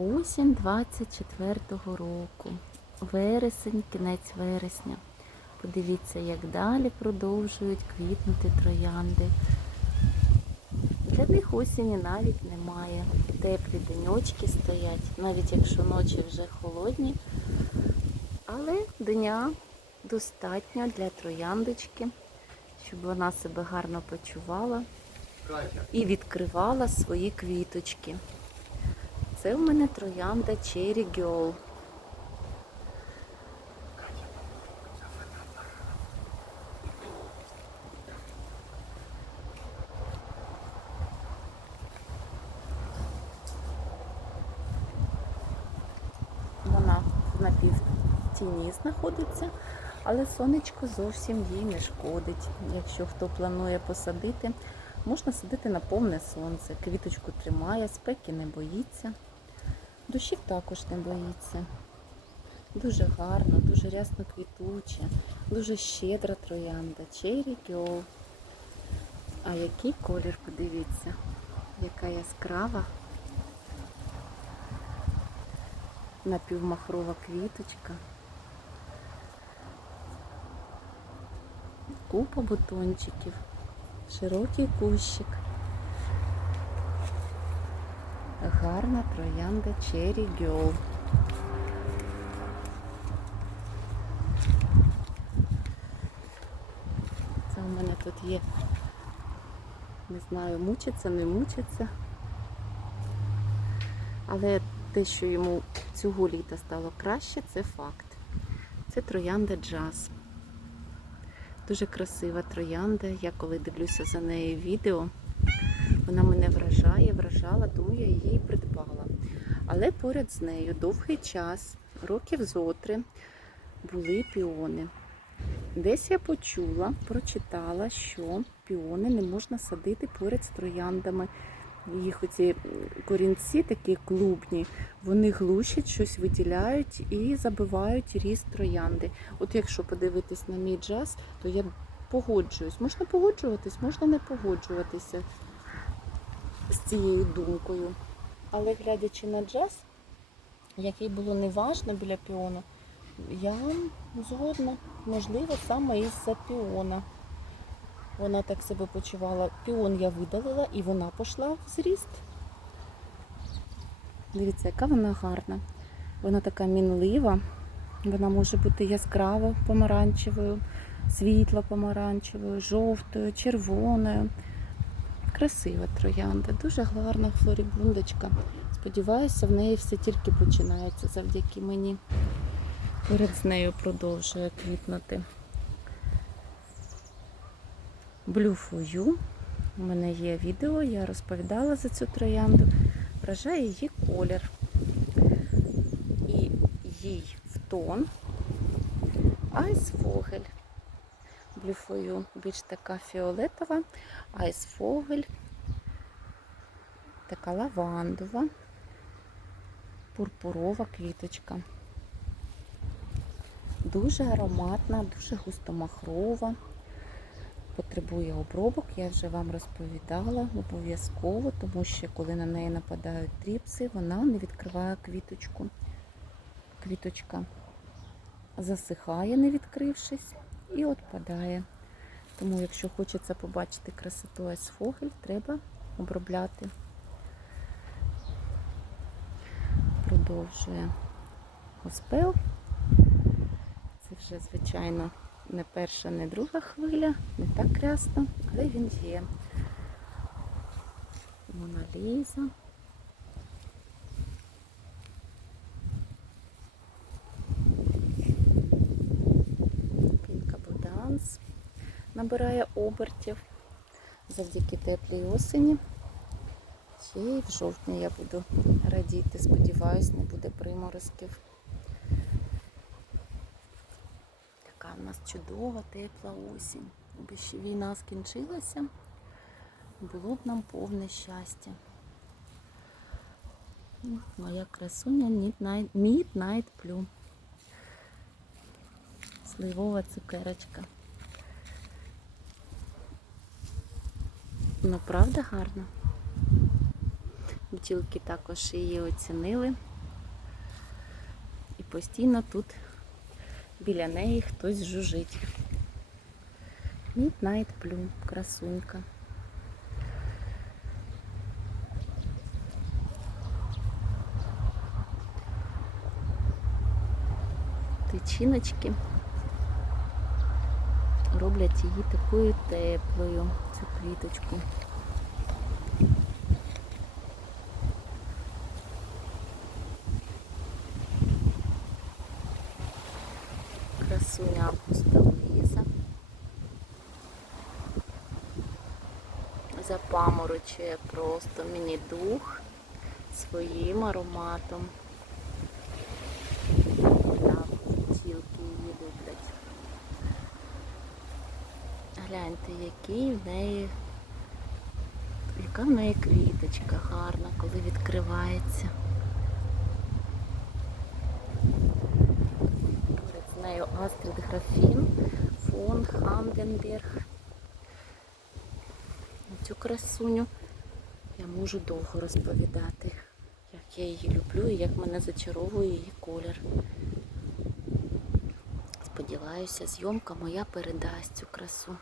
Осінь 24-го року. Вересень, кінець вересня. Подивіться, як далі продовжують квітнути троянди. Для них осені навіть немає. Теплі деньочки стоять, навіть якщо ночі вже холодні. Але дня достатньо для трояндочки, щоб вона себе гарно почувала і відкривала свої квіточки. Це в мене троянда Cherry Girl. Вона в напівтіні знаходиться, але сонечко зовсім їй не шкодить. Якщо хто планує посадити, можна садити на повне сонце. Квіточку тримає, спеки не боїться. Дощів також не боїться. Дуже гарно, дуже рясно квітуче, дуже щедра троянда. Cherry. А який колір, подивіться, яка яскрава. Напівмахрова квіточка. Купа бутончиків, широкий кущик. Гарна троянда Cherry Girl. Це у мене тут є, не знаю, мучиться, не мучиться. Але те, що йому цього літа стало краще, це факт. Це троянда джаз. Дуже красива троянда. Я коли дивлюся за нею відео, вона мене вражає, вражала, тому я її придбала. Але поряд з нею довгий час, років зотри, були піони. Десь я почула, прочитала, що піони не можна садити поряд з трояндами. Їх оці корінці такі клубні, вони глушать, щось виділяють і забивають ріст троянди. От якщо подивитись на мій джаз, то я погоджуюсь. Можна погоджуватись, можна не погоджуватися з цією думкою. Але глядячи на джаз, який було неважно біля піону, я згодна, можливо, саме із-за піона. Вона так себе почувала. Піон я видалила і вона пішла в зріст. Дивіться, яка вона гарна. Вона така мінлива. Вона може бути яскраво помаранчевою, світло помаранчевою, жовтою, червоною. Красива троянда, дуже гарна флорібундочка. Сподіваюся, в неї все тільки починається завдяки мені. Поряд з нею продовжує квітнути. You. У мене є відео, я розповідала за цю троянду. Вражає її колір. І їй в тон Айсфогель. Blue більш така фіолетова, Айсфогель, така лавандова, пурпурова квіточка. Дуже ароматна, дуже густомахрова потребує обробок, я вже вам розповідала обов'язково, тому що коли на неї нападають тріпси, вона не відкриває квіточку. Квіточка засихає, не відкрившись, і отпадає. Тому, якщо хочеться побачити красоту айсфогель, треба обробляти. Продовжує госпел. Це вже, звичайно, не перша, не друга хвиля, не так рясно, але він є. Мона набирає обертів завдяки теплій осені. Ще й в жовтні я буду радіти, сподіваюсь, не буде приморозків. Така в нас чудова, тепла осінь. Аби ще війна скінчилася, було б нам повне щастя. Ну, Моя красуня Midnight, Midnight. Сливова цукерочка. Ну, правда гарно? Бджілки також її оцінили. І постійно тут біля неї хтось жужить. Midnight Blue, красунька. Тичиночки роблять її такою теплою, цю квіточку. Красуня Августа Луїза. Запаморочує просто міні-дух своїм ароматом. Так, бджілки її люблять. Гляньте, який в неї, яка в неї квіточка гарна, коли відкривається. Поряд з нею Астрид Графін, фон Ханденберг. Цю красуню я можу довго розповідати, як я її люблю і як мене зачаровує її колір. Сподіваюся, зйомка моя передасть цю красу.